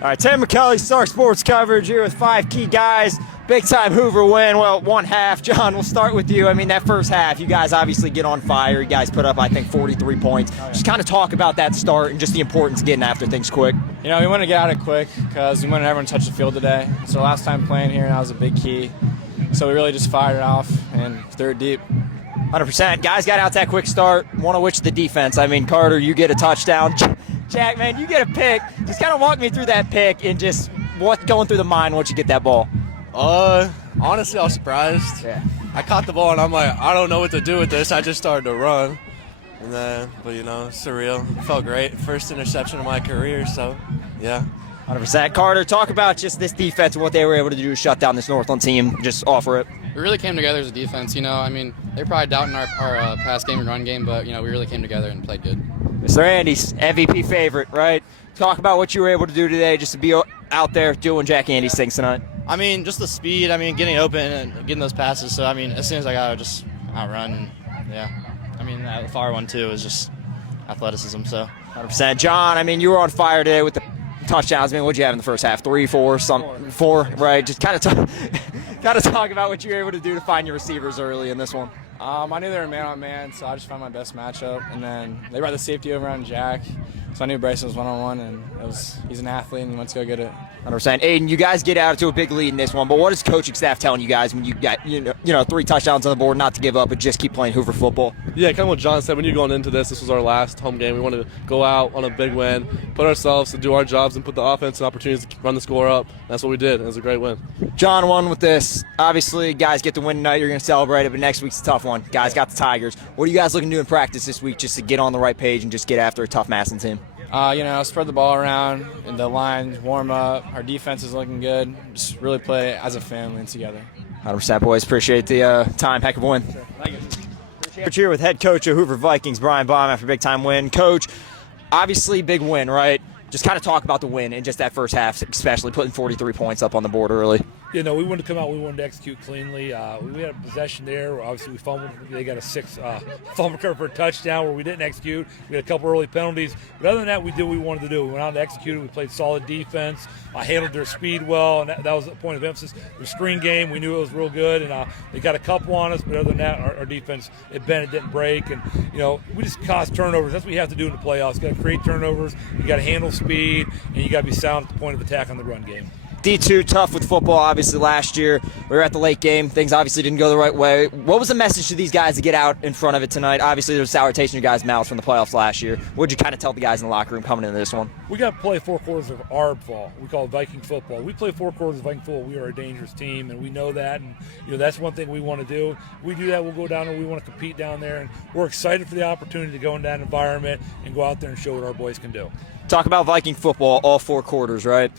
All right, Tim McKelly, Stark Sports Coverage here with 5 key guys. Big time Hoover win. Well, one half. John, we'll start with you. I mean, that first half, you guys obviously get on fire. You guys put up, I think, 43 points. Just kind of talk about that start and just the importance of getting after things quick. You know, we want to get at it quick because we wanted everyone to touch the field today. It's our last time playing here, and that was a big key. So we really just fired it off and threw it deep. 100%. Guys got out that quick start. One of which the defense. I mean, Carter, you get a touchdown. Jack, man, you get a pick. Just kind of walk me through that pick and just what's going through the mind once you get that ball. Honestly, I was surprised. Yeah. I caught the ball and I'm like, I don't know what to do with this. I just started to run. And then, but you know, surreal. It felt great. First interception of my career, so yeah. 100%. Carter, talk about just this defense and what they were able to do to shut down this Northland team. Just offer it. We really came together as a defense, you know. I mean, they're probably doubting our pass game and run game, but, you know, we really came together and played good. Mr. Andy's MVP favorite, right? Talk about what you were able to do today just to be out there doing Jack Andy's things tonight. I mean, just the speed. I mean, getting open and getting those passes. So, I mean, as soon as I got to just outrun. And, yeah. I mean, that far one, too, is just athleticism. So 100%. John, I mean, you were on fire today with the touchdowns. I mean, what'd you have in the first half? 3, 4, four, right? Just kind of talk about what you were able to do to find your receivers early in this one. I knew they were man-on-man, so I just found my best matchup. And then they brought the safety over on Jack, so I knew Bryson was one-on-one, and he's an athlete, and he wants to go get it. 100%. Aidan, you guys get out to a big lead in this one, but what is coaching staff telling you guys when you got you know 3 touchdowns on the board, not to give up, but just keep playing Hoover football? Yeah, kind of what John said. When you're going into this was our last home game. We wanted to go out on a big win, put ourselves to do our jobs, and put the offense and opportunities to run the score up. That's what we did. It was a great win. John won with this. Obviously, guys get the win tonight. You're going to celebrate it, but next week's a tough one. Guys got the Tigers. What are you guys looking to do in practice this week just to get on the right page and just get after a tough Massillon team? You know, spread the ball around in the line, warm up. Our defense is looking good. Just really play as a family and together. 100%, boys. Appreciate the time. Heck of a win. Thank you. Coach here with head coach of Hoover Vikings, Baum, after a big time win. Coach, obviously big win, right? Just kind of talk about the win and just that first half, especially putting 43 points up on the board early. You know, we wanted to come out. We wanted to execute cleanly. We had a possession there. Obviously, we fumbled. They got a 6 fumble recovery for a touchdown where we didn't execute. We had a couple early penalties. But other than that, we did what we wanted to do. We went out and executed. We played solid defense. Handled their speed well, and that was the point of emphasis. The screen game, we knew it was real good, and they got a couple on us. But other than that, our defense, it bent, it didn't break. And, you know, we just caused turnovers. That's what you have to do in the playoffs. You got to create turnovers. You got to handle speed, and you got to be sound at the point of attack on the run game. D2 tough with football, obviously, last year. We were at the late game. Things obviously didn't go the right way. What was the message to these guys to get out in front of it tonight? Obviously, there was sour taste in your guys' mouths from the playoffs last year. What did you kind of tell the guys in the locker room coming into this one? We got to play 4 quarters of our ball. We call it Viking football. We play 4 quarters of Viking football. We are a dangerous team, and we know that. And, you know, that's one thing we want to do. If we do that, we'll go down there. We want to compete down there. And we're excited for the opportunity to go in that environment and go out there and show what our boys can do. Talk about Viking football, all 4 quarters, right?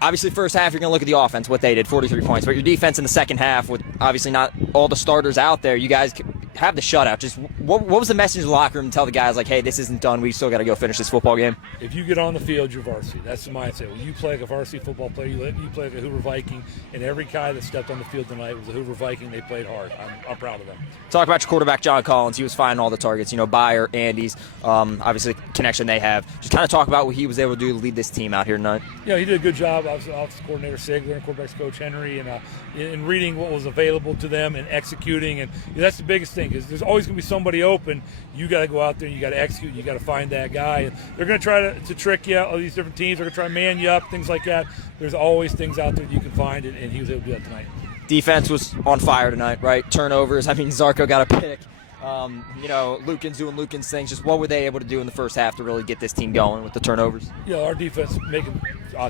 Obviously, first half, you're going to look at the offense, what they did, 43 points. But your defense in the second half, with obviously not all the starters out there, you guys have the shutout. Just what was the message in the locker room to tell the guys, like, hey, this isn't done. We still got to go finish this football game? If you get on the field, you're varsity. That's the mindset. When you play like a varsity football player, you play like a Hoover Viking, and every guy that stepped on the field tonight was a Hoover Viking. They played hard. I'm proud of them. Talk about your quarterback, John Collins. He was finding all the targets. You know, Bayer, Andy's, obviously the connection they have. Just kind of talk about what he was able to do to lead this team out here tonight. Yeah, he did a good job. Obviously, offensive coordinator Sigler and quarterbacks coach Henry, and in reading what was available to them and executing. And that's the biggest thing, is there's always going to be somebody open. You got to go out there and you got to execute. You got to find that guy. And they're going to try to trick you. All these different teams are going to try to man you up, things like that. There's always things out there you can find, and he was able to do that tonight. Defense was on fire tonight, right? Turnovers. I mean, Ziarko got a pick. You know, Lukens doing Lukens things. Just what were they able to do in the first half to really get this team going with the turnovers? Yeah, our defense making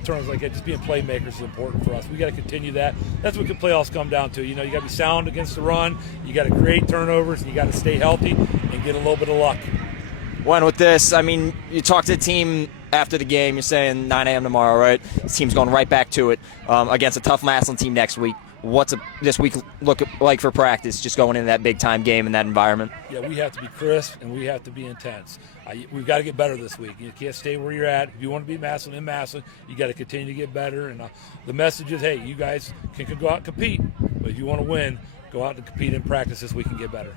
turnovers like that, just being playmakers is important for us. We got to continue that. That's what the playoffs come down to. You know, you got to be sound against the run. You got to create turnovers, and you got to stay healthy and get a little bit of luck. When with this, I mean, you talk to the team after the game. You're saying 9 a.m. tomorrow, right? This team's going right back to it against a tough Massillon team next week. What's this week look like for practice, just going into that big-time game in that environment? Yeah, we have to be crisp, and we have to be intense. We've got to get better this week. You can't stay where you're at. If you want to be Massillon, you got to continue to get better. And the message is, hey, you guys can go out and compete. But if you want to win, go out and compete in practice this week and get better.